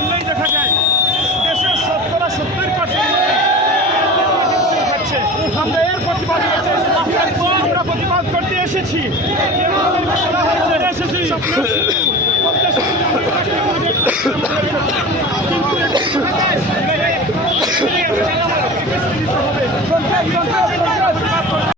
শুনলেই দেখা যায় দেশের 70% হচ্ছে। আমরা এর প্রতিবাদ করতে আমরা প্রতিবাদ করতে এসেছি। কিন্তু